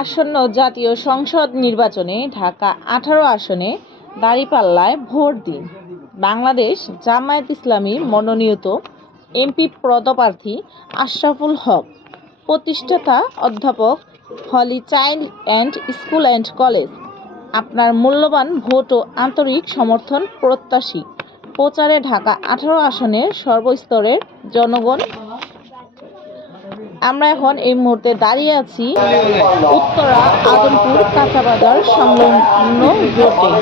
আসন্ন জাতীয় সংসদ নির্বাচনে ঢাকা ১৮ আসনে দাঁড়িপাল্লায় ভোট দিন। বাংলাদেশ জামায়াত ইসলামীর মনোনীত এমপি পদপ্রার্থী আশরাফুল হক, প্রতিষ্ঠাতা অধ্যাপক holy child and school and college. আপনার মূল্যবান ভোট ও আন্তরিক সমর্থন প্রত্যাশী। প্রচারে ঢাকা ১৮ আসনের সর্বস্তরের জনগণ। আমরা এখন এই মুহূর্তে দাঁড়িয়ে আছি উত্তরা আদমপুর কাঁচাবাজার সংলগ্ন রোডে।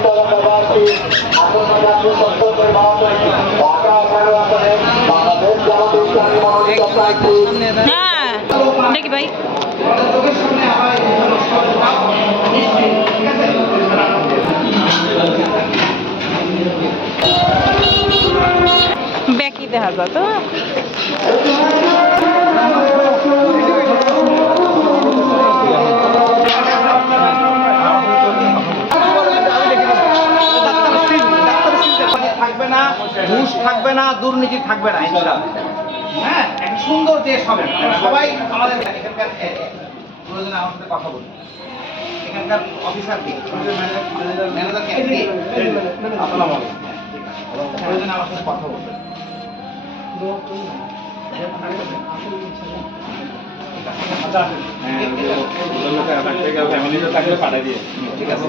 দেখি ভাই ব্যাকি দেখা যায় তো। থাকবে না, ঘুষ থাকবে না, দুর্নীতি থাকবে না ইনশাআল্লাহ। হ্যাঁ, একটা সুন্দর দেশ হবে। সবাই আমাদের এখানকার প্রয়োজনে আমার সাথে কথা বলুন। এখানকার অফিসারকে, ম্যানেজারকে আসসালামু আলাইকুম। প্রয়োজনে আমার সাথে কথা বলবেন। ঠিক আছে।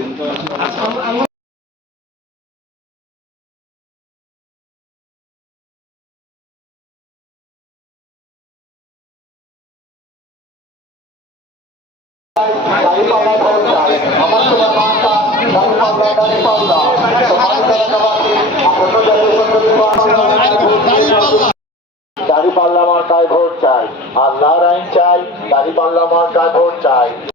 দাঁড়িপাল্লা মার্কায় ভোট চাই, আল্লাহর আইন চাই, দাঁড়িপাল্লা মার্কায় ভোট চাই।